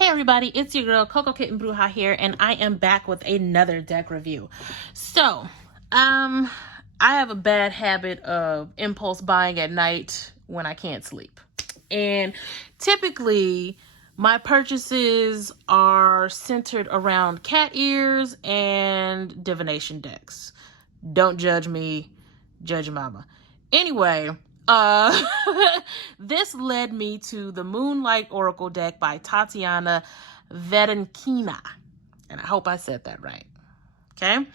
Hey everybody, it's your girl Coco Kitten Bruja here, and I am back with another deck review. So, I have a bad habit of impulse buying at night when I can't sleep. And typically, my purchases are centered around cat ears and divination decks. Don't judge me, judge your mama. Anyway, this led me to the Moonlight Oracle deck by Tatiana Vedenkina. And I hope I said that right. Okay.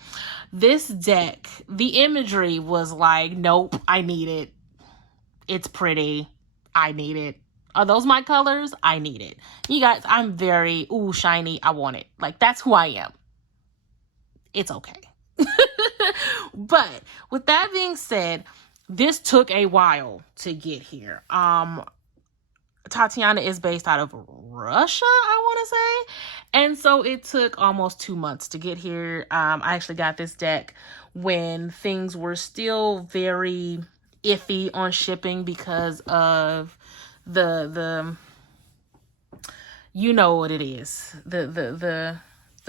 This deck, the imagery was like, nope, I need it. It's pretty. I need it. Are those my colors? I need it. You guys, I'm very, shiny. I want it. Like, that's who I am. It's okay. But with that being said, this took a while to get here. Tatiana is based out of Russia, I want to say. And so it took almost 2 months to get here. I actually got this deck when things were still very iffy on shipping because of the you know what it is. The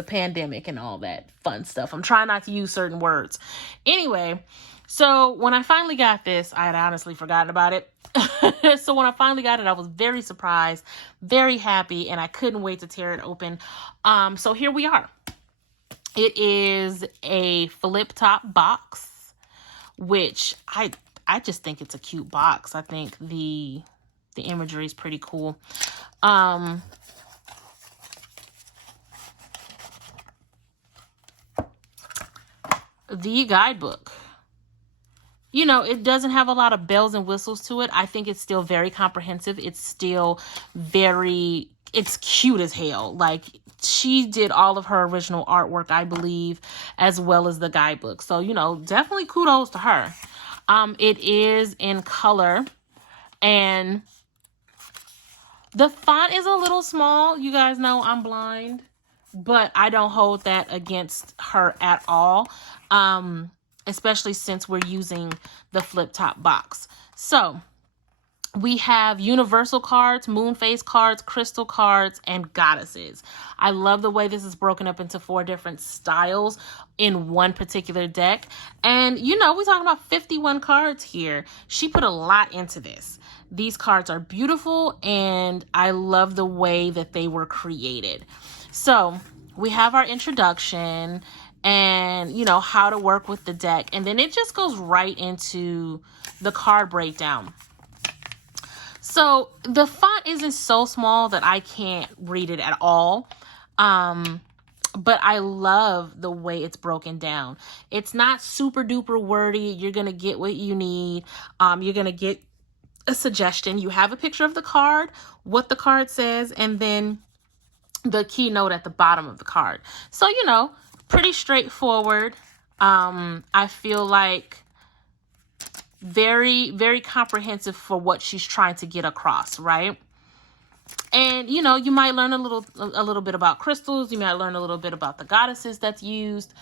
pandemic and all that fun stuff. I'm trying not to use certain words. Anyway, so when I finally got this, I had honestly forgotten about it. So when I finally got it, I was very surprised, very happy, and I couldn't wait to tear it open. So here we are. It is a flip top box, which I just think it's a cute box. I think the imagery is pretty cool. The guidebook. You know, it doesn't have a lot of bells and whistles to it. I think it's still very comprehensive. It's still it's cute as hell. Like, she did all of her original artwork, I believe, as well as the guidebook. So, you know, definitely kudos to her. It is in color, and the font is a little small. You guys know I'm blind, but I don't hold that against her at all. Especially since we're using the flip top box. So we have universal cards, moon phase cards, crystal cards, and goddesses. I love the way this is broken up into 4 different styles in one particular deck. And, you know, we're talking about 51 cards here. She put a lot into this. These cards are beautiful, and I love the way that they were created. So we have our introduction and, you know, how to work with the deck. And then it just goes right into the card breakdown. So the font isn't so small that I can't read it at all. But I love the way it's broken down. It's not super duper wordy. You're going to get what you need. You're going to get a suggestion. You have a picture of the card, what the card says, and then the keynote at the bottom of the card. So, you know, pretty straightforward. I feel like very, very comprehensive for what she's trying to get across, right? And, you know, you might learn a little bit about crystals. You might learn a little bit about the goddesses that's used.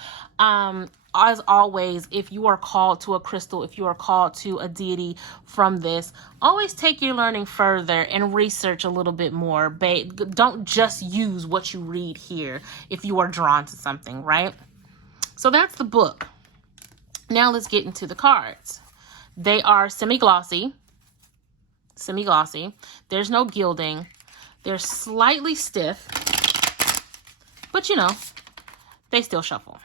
As always, if you are called to a crystal, if you are called to a deity from this, always take your learning further and research a little bit more. Don't just use what you read here if you are drawn to something, right? So that's the book. Now let's get into the cards. They are semi-glossy. There's no gilding. They're slightly stiff, but you know, they still shuffle.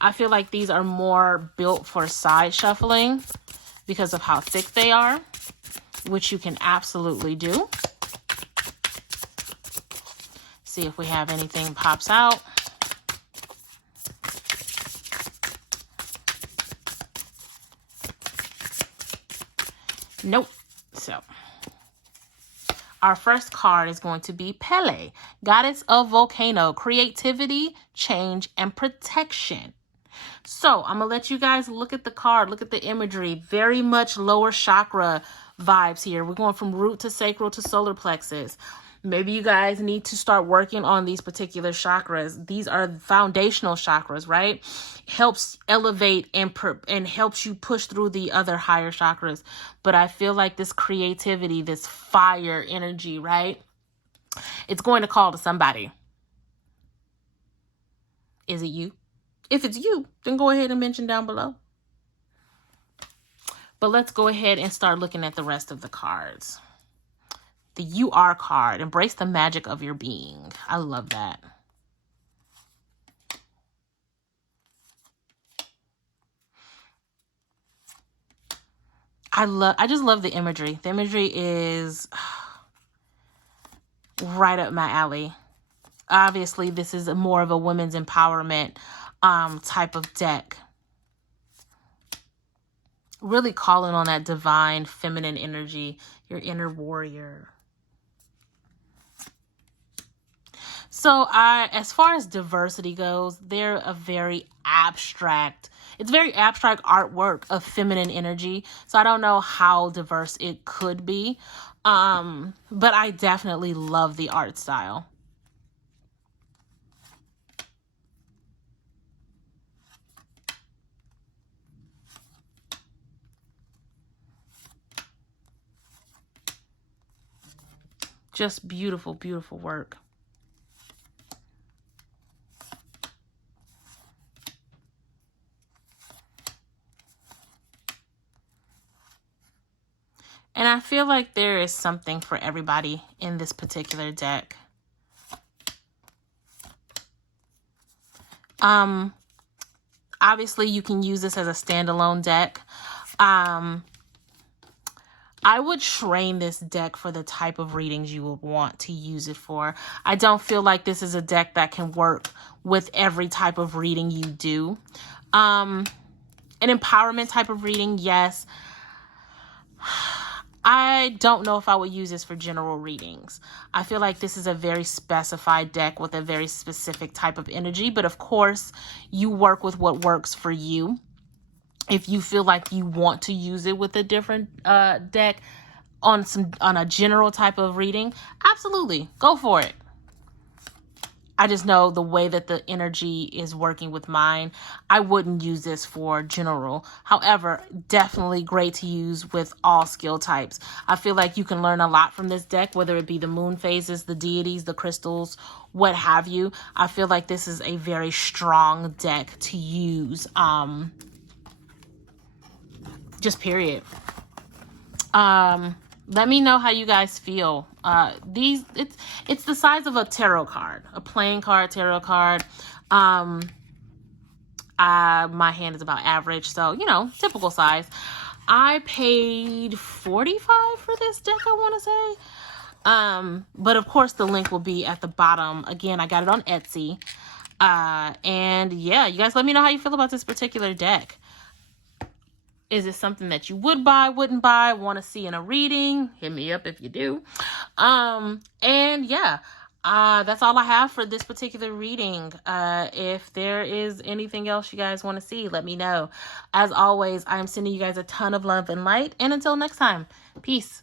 I feel like these are more built for side shuffling because of how thick they are, which you can absolutely do. See if we have anything pops out. Nope. So our first card is going to be Pele, goddess of volcano, creativity, change, and protection. So I'm going to let you guys look at the card, look at the imagery. Very much lower chakra vibes here. We're going from root to sacral to solar plexus. Maybe you guys need to start working on these particular chakras. These are foundational chakras, right? Helps elevate and helps you push through the other higher chakras. But I feel like this creativity, this fire energy, right? It's going to call to somebody. Is it you? If it's you, then go ahead and mention down below. But let's go ahead and start looking at the rest of the cards. The You Are card. Embrace the magic of your being. I love that. I just love the imagery. The imagery is right up my alley. Obviously, this is more of a women's empowerment type of deck. Really calling on that divine feminine energy, your inner warrior. So as far as diversity goes, they're a very abstract, it's very abstract artwork of feminine energy. So I don't know how diverse it could be. But I definitely love the art style. Just beautiful, beautiful work. And I feel like there is something for everybody in this particular deck. Obviously, you can use this as a standalone deck. I would train this deck for the type of readings you would want to use it for. I don't feel like this is a deck that can work with every type of reading you do. An empowerment type of reading, yes. I don't know if I would use this for general readings. I feel like this is a very specified deck with a very specific type of energy. But of course, you work with what works for you. If you feel like you want to use it with a different deck on a general type of reading, absolutely, go for it. I just know the way that the energy is working with mine, I wouldn't use this for general. However, definitely great to use with all skill types. I feel like you can learn a lot from this deck, whether it be the moon phases, the deities, the crystals, what have you. I feel like this is a very strong deck to use. Just period. Let me know how you guys feel. It's the size of a tarot card, a playing card, tarot card. My hand is about average, so you know, typical size. I paid $45 for this deck, I want to say. But of course the link will be at the bottom. Again, I got it on Etsy. And yeah, you guys let me know how you feel about this particular deck. Is it something that you would buy, wouldn't buy, want to see in a reading? Hit me up if you do. And yeah, that's all I have for this particular reading. If there is anything else you guys want to see, let me know. As always, I'm sending you guys a ton of love and light. And until next time, peace.